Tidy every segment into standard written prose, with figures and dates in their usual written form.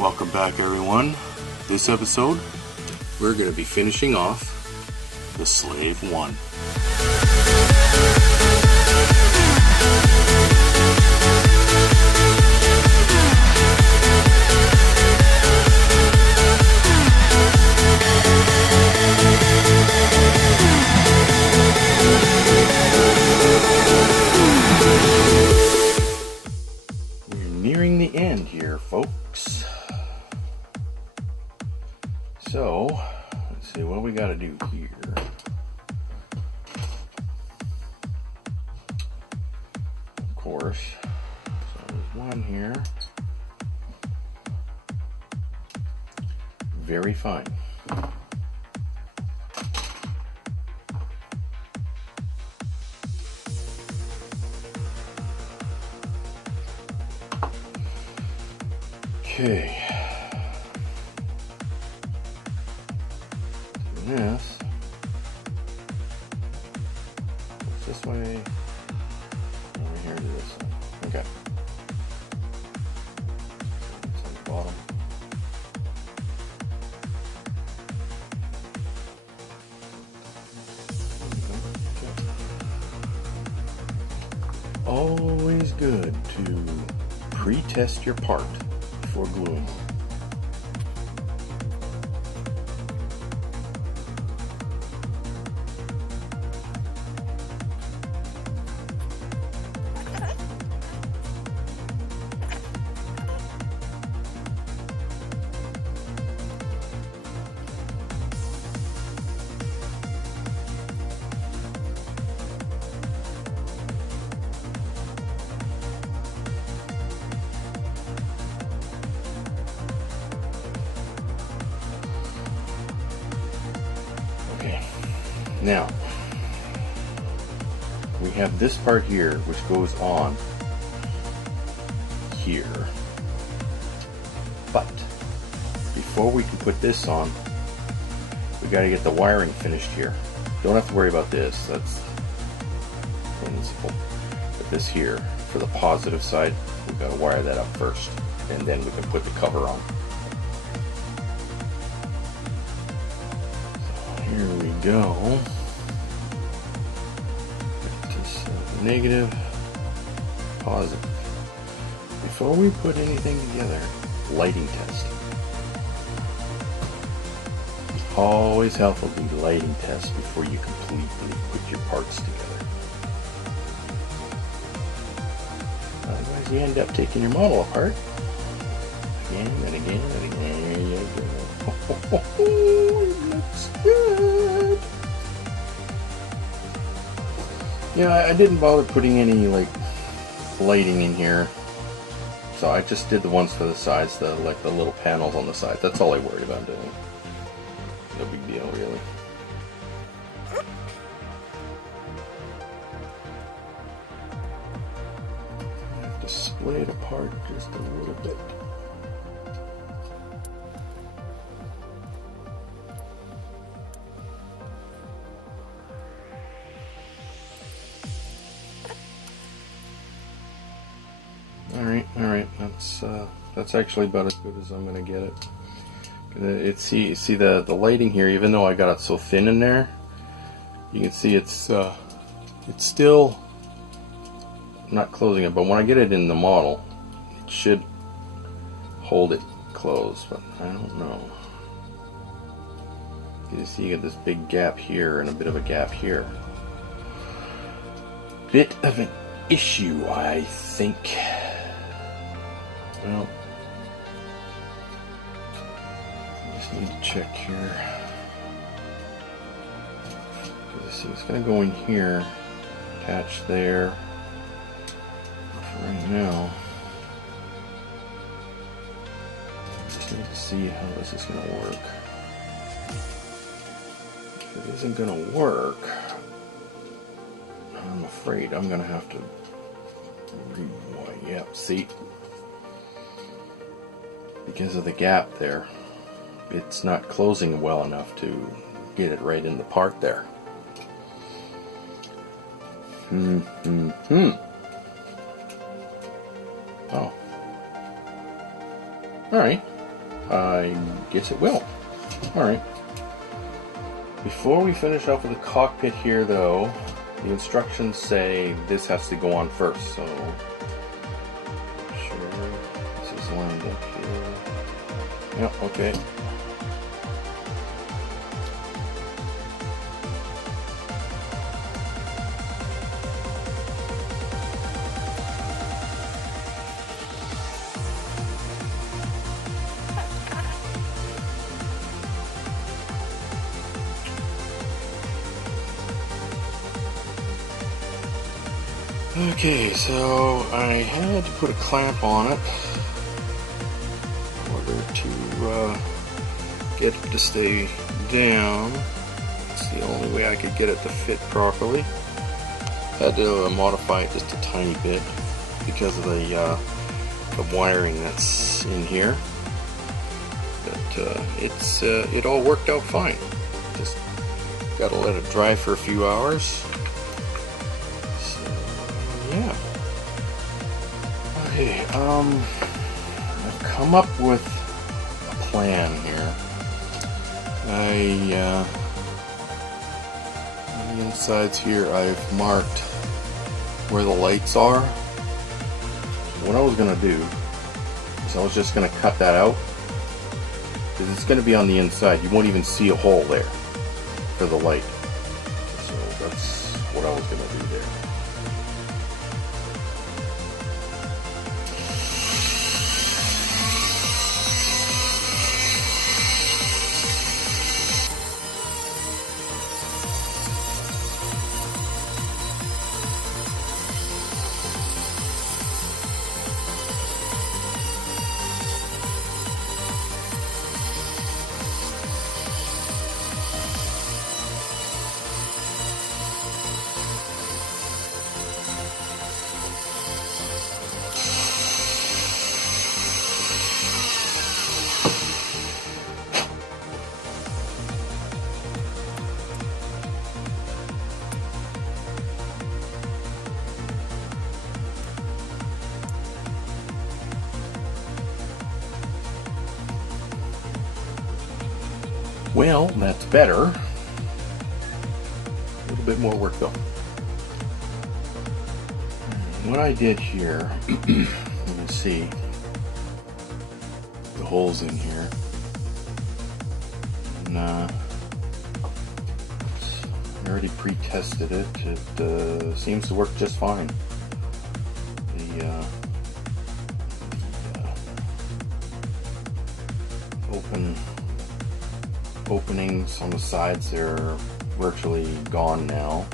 Welcome back, everyone. This episode, we're going to be finishing off the Slave 1. We're nearing the end here, folks. So, let's see what we got to do here. Of course, so there's one here. Very fine. Okay. This. It's this way. Over here to this side. Okay. It's on the bottom. Okay. Always good to pre-test your part before gluing. Now, we have this part here, which goes on here. But, before we can put this on, we got to get the wiring finished here. Don't have to worry about this, that's principle. But this here, for the positive side, we've got to wire that up first, and then we can put the cover on. Here we go. Just negative, positive. Before we put anything together, lighting test. Always helpful to do lighting tests before you completely put your parts together. Otherwise, you end up taking your model apart again and again and again. There you go. It looks good. Yeah, I didn't bother putting any like lighting in here, so I just did the ones for the sides, the little panels on the side. That's all I worried about doing. No big deal, really. I have to split it apart just a little bit. All right. That's actually about as good as I'm gonna get it. See the lighting here. Even though I got it so thin in there, you can see it's still not closing it. But when I get it in the model, it should hold it closed. But I don't know. You see, you get this big gap here and a bit of a gap here. Bit of an issue, I think. Well, I just need to check here. See, it's going to go in here, attach there. For right now, I just need to see how this is going to work. If it isn't going to work, I'm afraid I'm going to have to rewind. Yep, see? Because of the gap there, it's not closing well enough to get it right in the part there. Oh. Alright. I guess it will. Alright. Before we finish up with the cockpit here, though, the instructions say this has to go on first, so... Sure, this is lined up here. Yep, okay. Okay, so I had to put a clamp on it in order to get it to stay down. It's the only way I could get it to fit properly. Had to modify it just a tiny bit because of the wiring that's in here. But it all worked out fine. Just gotta let it dry for a few hours. Yeah. Okay, I've come up with a plan here. On the insides here, I've marked where the lights are. What I was going to do is I was just going to cut that out, because it's going to be on the inside. You won't even see a hole there for the light. So that's what I was going to do there. Well, that's better. A little bit more work though. What I did here, you can see the holes in here. And, I already pre-tested it. It seems to work just fine. The openings on the sides, they're virtually gone now.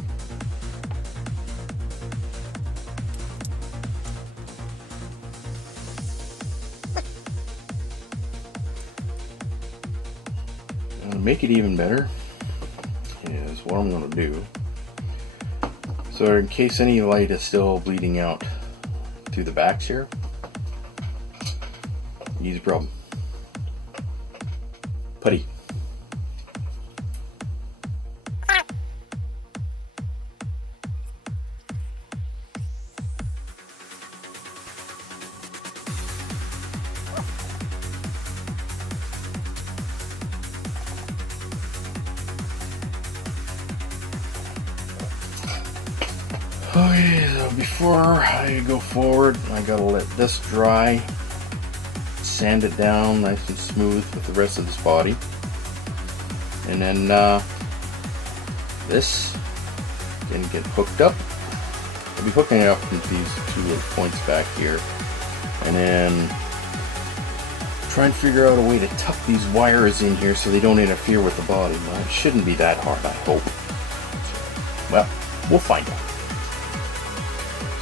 And to make it even better is what I'm going to do. So in case any light is still bleeding out through the backs here, easy problem. Putty. Okay, so before I go forward, I gotta let this dry, sand it down nice and smooth with the rest of this body, and then this can get hooked up. I'll be hooking it up with these two little points back here, and then try and figure out a way to tuck these wires in here so they don't interfere with the body. Well, it shouldn't be that hard, I hope. Well, we'll find out.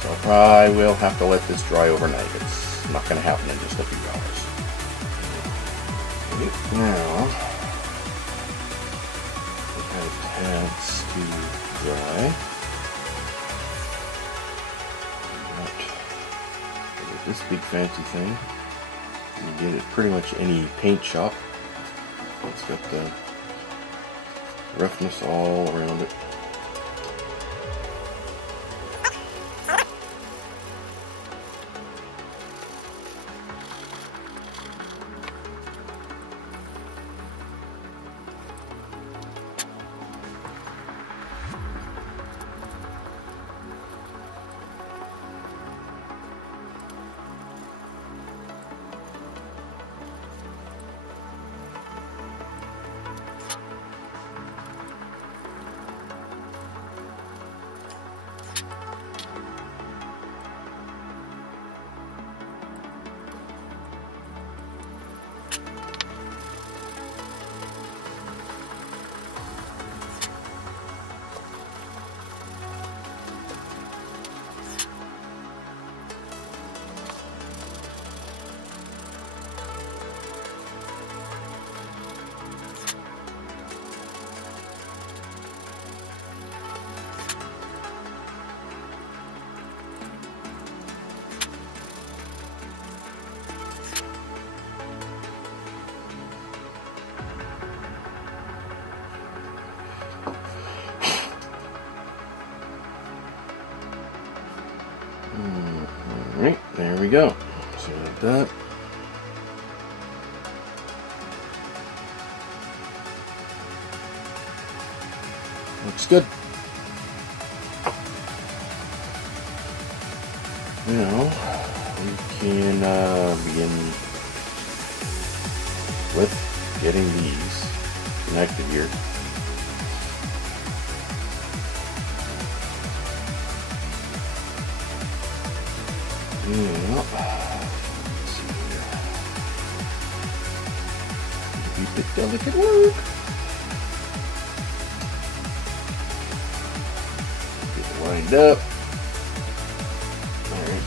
So I will have to let this dry overnight. It's not going to happen in just a few hours. Okay, now, it has to dry. Not this big fancy thing. You get it pretty much any paint shop. It's got the roughness all around it. go. So like that. Looks good. Now we can begin with getting these connected here. Yeah. Let's see here. Be a bit delicate work. Get it lined up. Alright.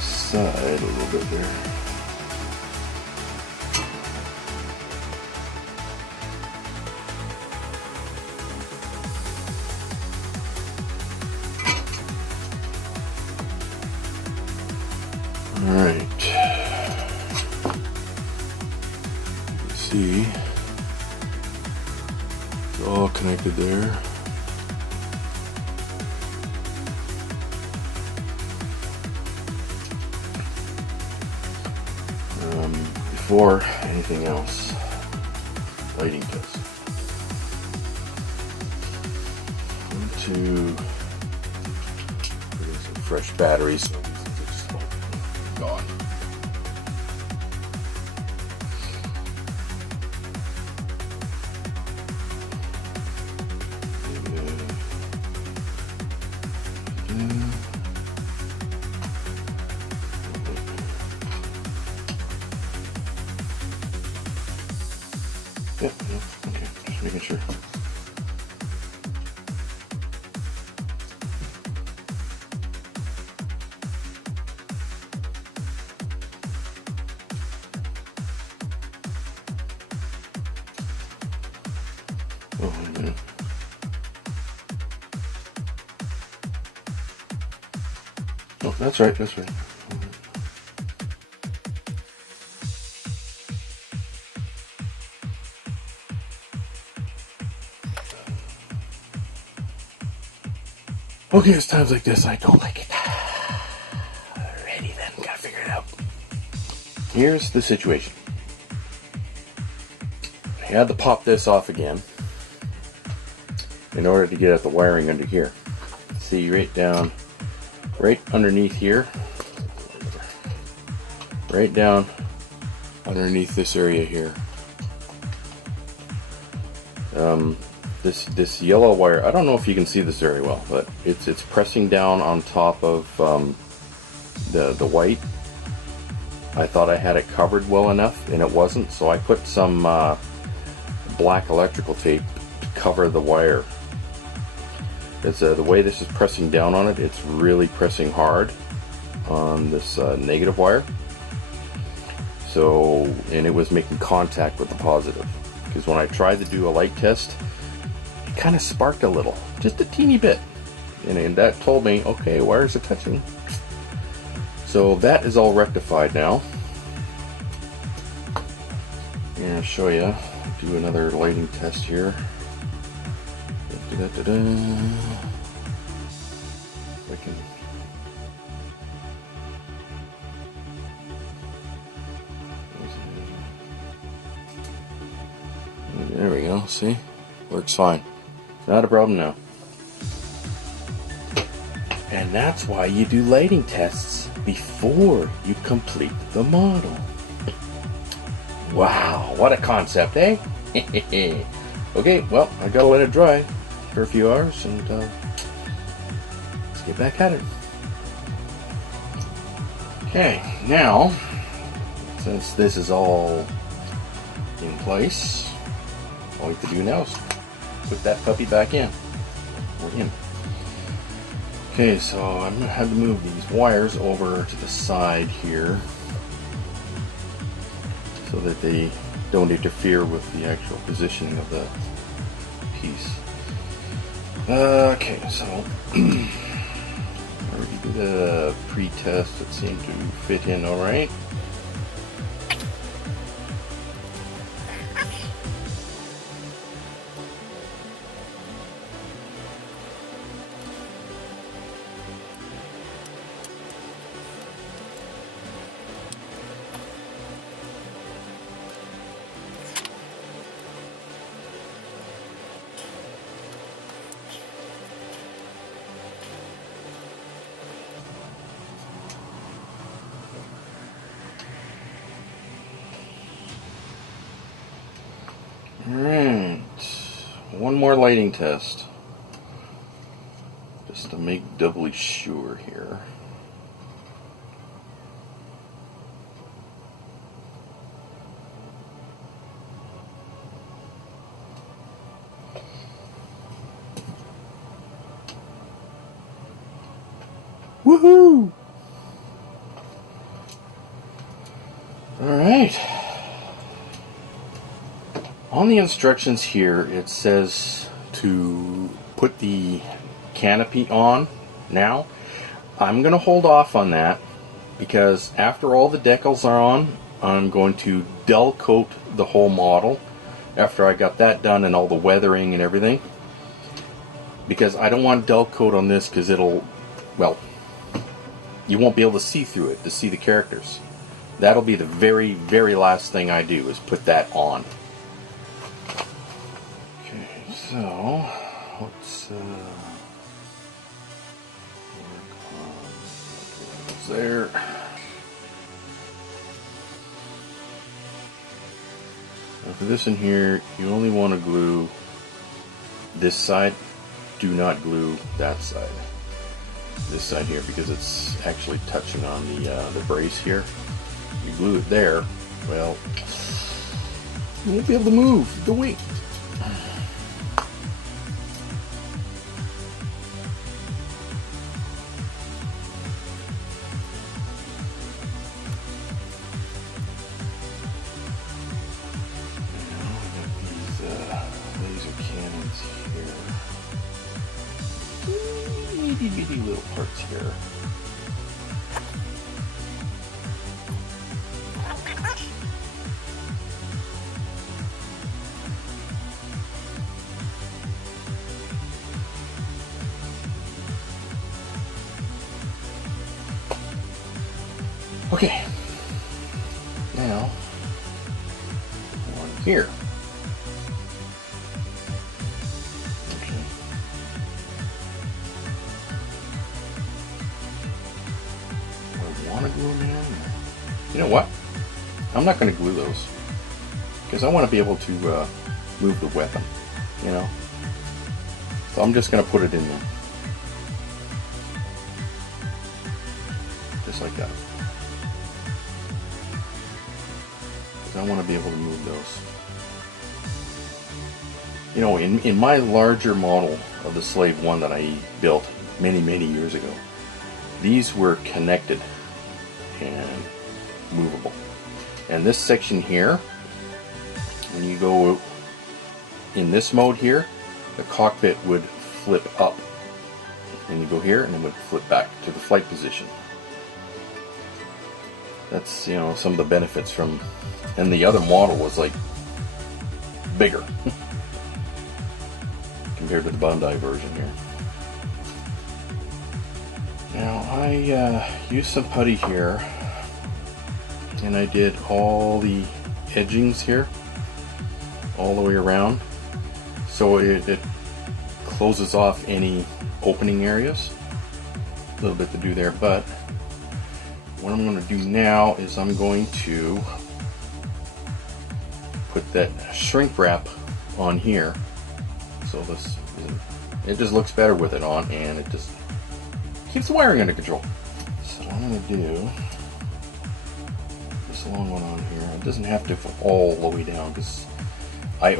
Side a little bit there. All right. You see, it's all connected there. Before anything else, lighting test. To put in some fresh batteries so these things are just gone. Yep, okay, just making sure. Oh, wait a minute. Oh, that's right, that's right. Okay, it's times like this I don't like it. Alrighty then, gotta figure it out. Here's the situation. I had to pop this off again in order to get at the wiring under here. See, right down, right underneath here, right down underneath this area here. This yellow wire, I don't know if you can see this very well, but it's pressing down on top of the white. I thought I had it covered well enough, and it wasn't, so I put some black electrical tape to cover the wire. It's the way this is pressing down on it, it's really pressing hard on this negative wire. So, and it was making contact with the positive. Because when I tried to do a light test, it kind of sparked a little, just a teeny bit. And that told me, okay, wires are touching. So that is all rectified now. I'm going to show you, do another lighting test here. If I can. There we go, see? Works fine. Not a problem now. And that's why you do lighting tests before you complete the model. Wow, what a concept, eh? Okay, well, I gotta let it dry for a few hours and let's get back at it. Okay, now, since this is all in place, all we have to do now is put that puppy back in. We're in. Okay, so I'm going to have to move these wires over to the side here so that they don't interfere with the actual positioning of the piece. Okay, so I already did a pre-test that seemed to fit in alright. Alright, one more lighting test, just to make doubly sure here. Woohoo! Alright. On the instructions here, it says to put the canopy on now. I'm going to hold off on that because after all the decals are on, I'm going to dull coat the whole model after I got that done and all the weathering and everything. Because I don't want dull coat on this because it'll, well, you won't be able to see through it to see the characters. That'll be the very, very last thing I do is put that on. So, let's work on there. Now for this in here, you only want to glue this side. Do not glue that side. This side here because it's actually touching on the brace here. You glue it there, well, you won't be able to move the wing. Bitty little parts here. Okay, now one here. You know what? I'm not going to glue those because I want to be able to move the weapon, you know. So I'm just going to put it in there, just like that. Because I want to be able to move those. You know, in my larger model of the Slave 1 that I built many, many years ago, these were connected and movable. And this section here, when you go in this mode here, the cockpit would flip up. And you go here and it would flip back to the flight position. That's, you know, some of the benefits from, and the other model was like bigger compared to the Bandai version here. Now I used some putty here and I did all the edgings here all the way around so it closes off any opening areas. A little bit to do there, but what I'm going to do now is I'm going to put that shrink wrap on here so this, it just looks better with it on and it just keeps the wiring under control. So what I'm going to do nice long one on here. It doesn't have to go all the way down because I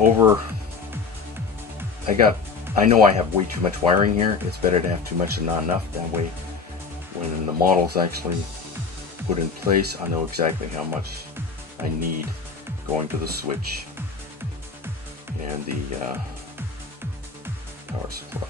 know I have way too much wiring here. It's better to have too much than not enough. That way, when the model's actually put in place, I know exactly how much I need going to the switch and the power supply.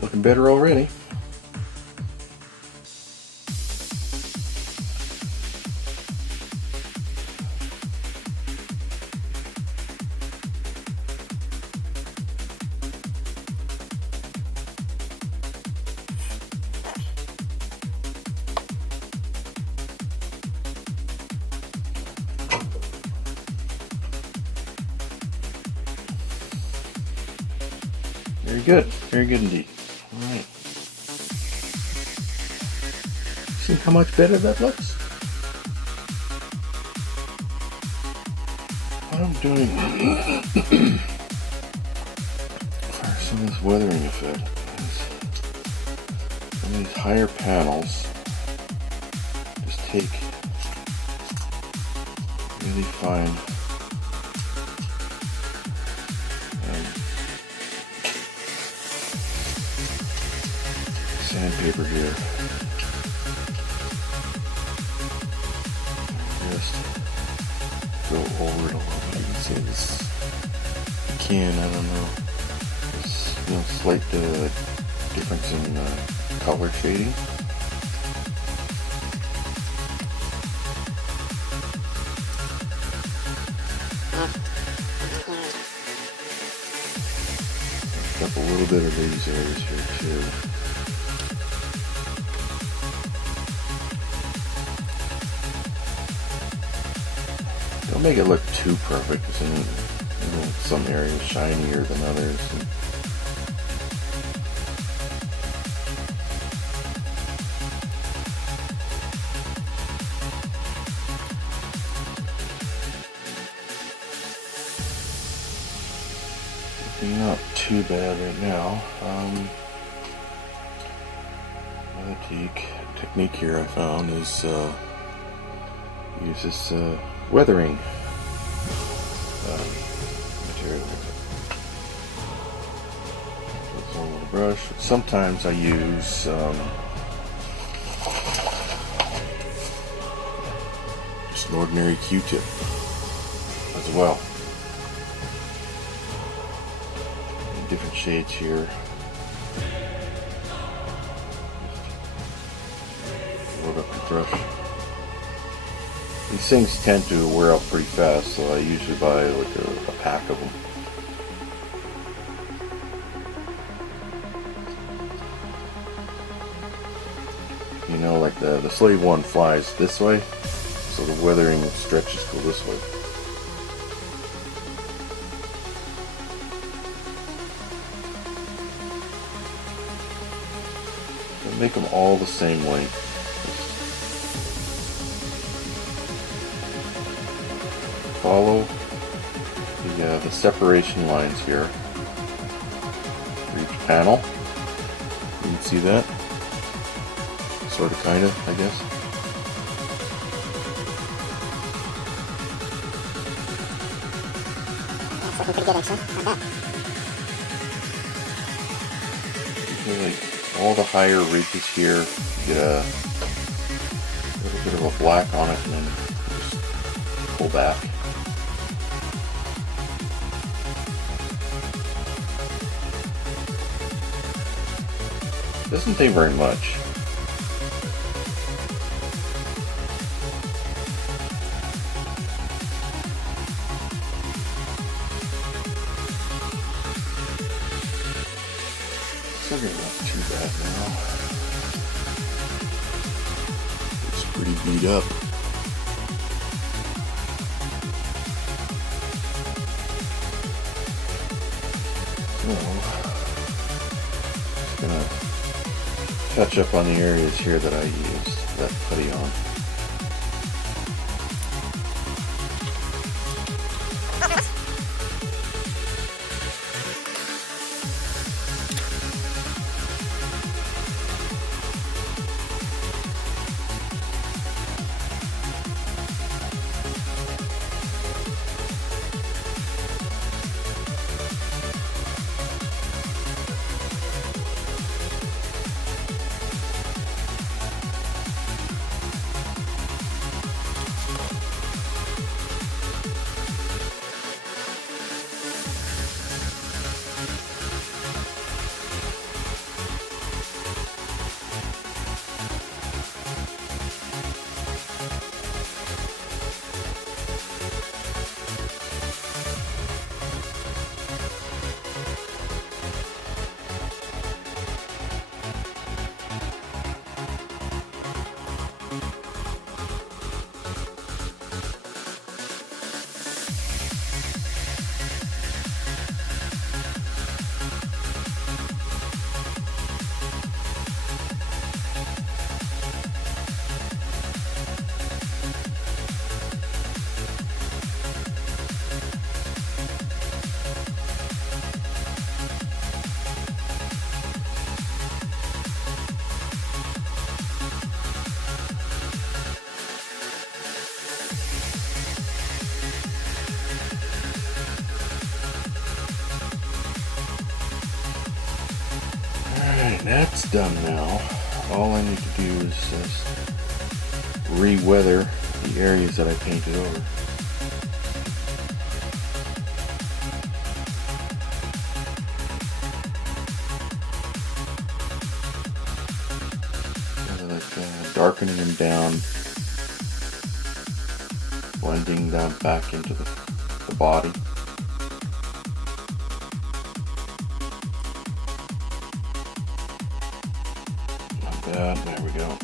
Looking better already. Very good indeed. Alright. See how much better that looks? What I'm doing for some of this weathering effect is on these higher panels, just take really fine sandpaper here. Just go over it a little bit. You can see this. You can, I don't know. There's slight difference in color shading. Pick up a little bit of these areas here too. Don't make it look too perfect because some areas shinier than others. Not too bad right now. Another technique here I found is use this weathering material. It's on the brush. Sometimes I use just an ordinary Q-tip as well. In different shades here. Load up the brush. These things tend to wear out pretty fast, so I usually buy like a pack of them. You know, like the slave one flies this way, so the weathering stretches go this way. So make them all the same length. Follow the separation lines here for each panel. You can see that, sort of, kind of, I guess. That's looking pretty good, actually. Not bad. Like all the higher reaches here, you get a little bit of a black on it, and then just pull back. Doesn't take very much. Still not too bad now. It's pretty beat up. So, just gonna touch up on the areas here that I used that putty on. That's done now. All I need to do is just re-weather the areas that I painted over. Darkening them down, blending them back into the body. Not bad, there we go.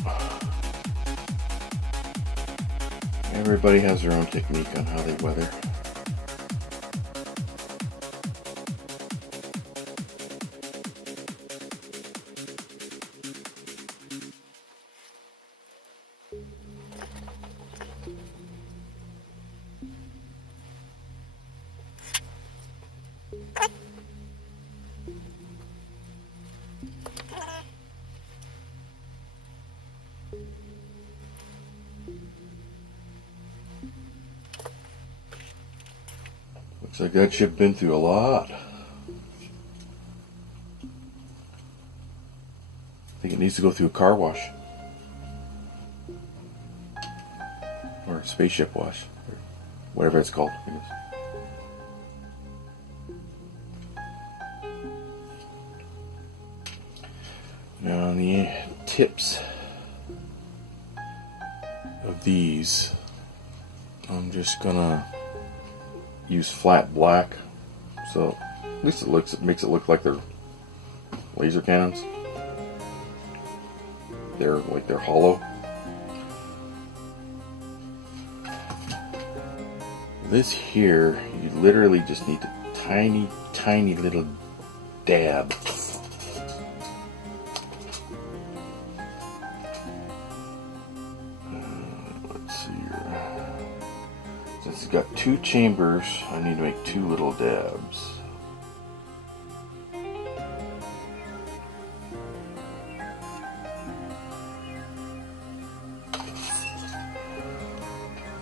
Everybody has their own technique on how they weather. Looks like that ship been through a lot. I think it needs to go through a car wash. Or a spaceship wash. Or whatever it's called. I guess. Now on the tips of these, I'm just gonna use flat black, so at least it makes it look like they're laser cannons. They're hollow. This here, you literally just need a tiny little dab. Since it's got two chambers, I need to make two little dabs.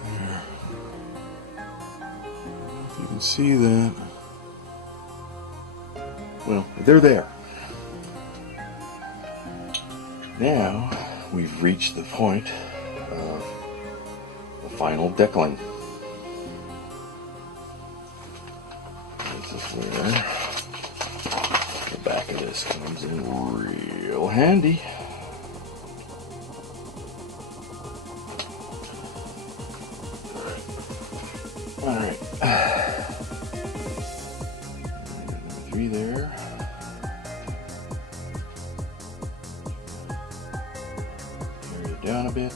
There. If you can see that. Well, they're there. Now we've reached the point of the final deckling. This is where the back of this comes in real handy. Alright. Number 3 there. Carry it down a bit.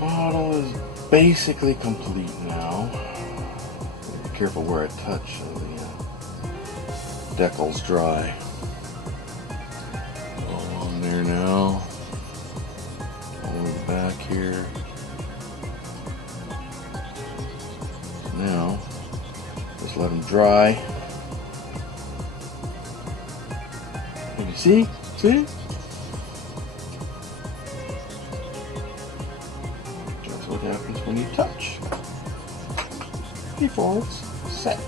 Model is basically complete now. Be careful where I touch so the decal's dry. All on there now. All the way back here. Now, just let them dry. And you see? See? What happens when you touch before it's set.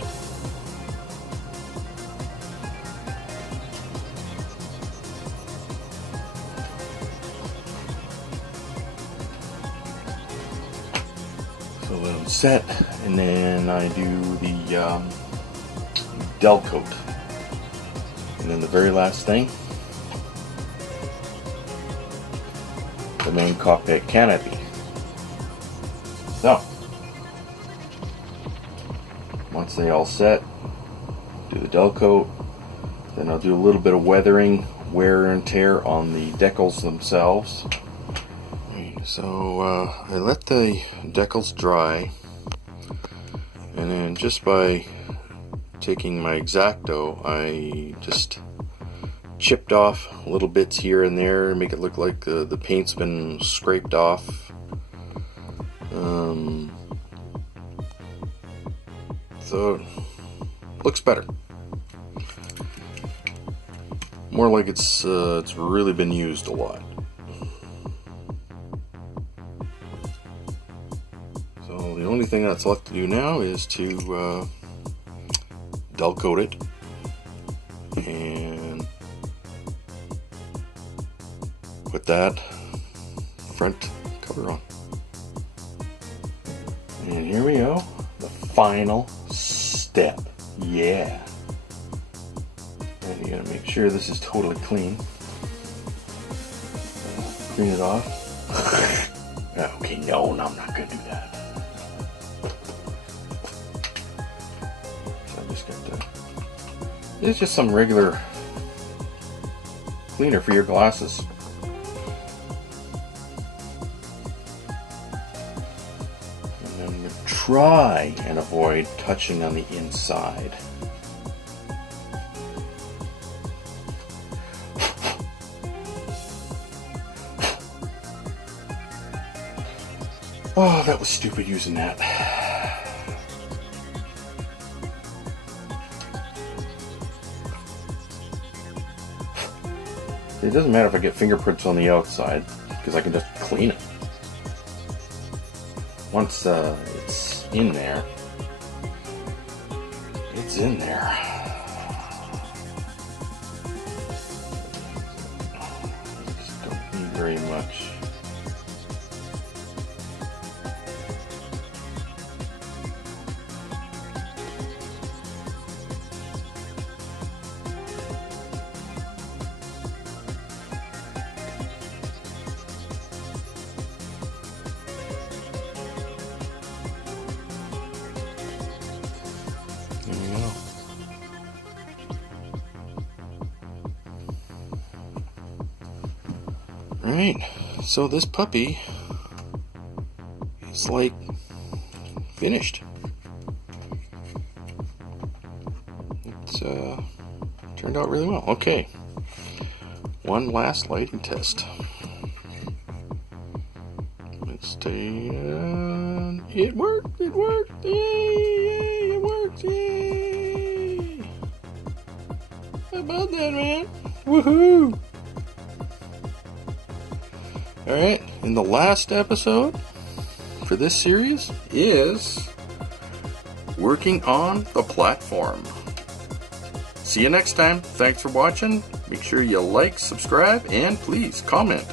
So let them set, and then I do the Del coat, and then the very last thing, the main cockpit canopy. So, once they all set, do the Del coat, then I'll do a little bit of weathering, wear and tear on the decals themselves. So I let the decals dry, and then just by taking my X-Acto, I just chipped off little bits here and there, make it look like the paint's been scraped off. So it looks better. More like it's really been used a lot. only thing that's left to do now is to dull coat it and put that front cover on. And here we go, the final step. Yeah. And you gotta make sure this is totally clean. Clean it off. Okay, no, I'm not gonna do that. So I'm just gonna. It's just some regular cleaner for your glasses. And then I'm gonna try and avoid touching on the inside. Oh, that was stupid using that. It doesn't matter if I get fingerprints on the outside, because I can just clean it. Once it's in there, it's in there. Just don't need very much. Alright, so this puppy is like finished. It's turned out really well. Okay, one last lighting test. Let's stay. It worked! It worked! Yay! Yay! It works! Yay! How about that, man? Woohoo! Alright, and the last episode for this series is working on the platform. See you next time. Thanks for watching. Make sure you like, subscribe, and please comment.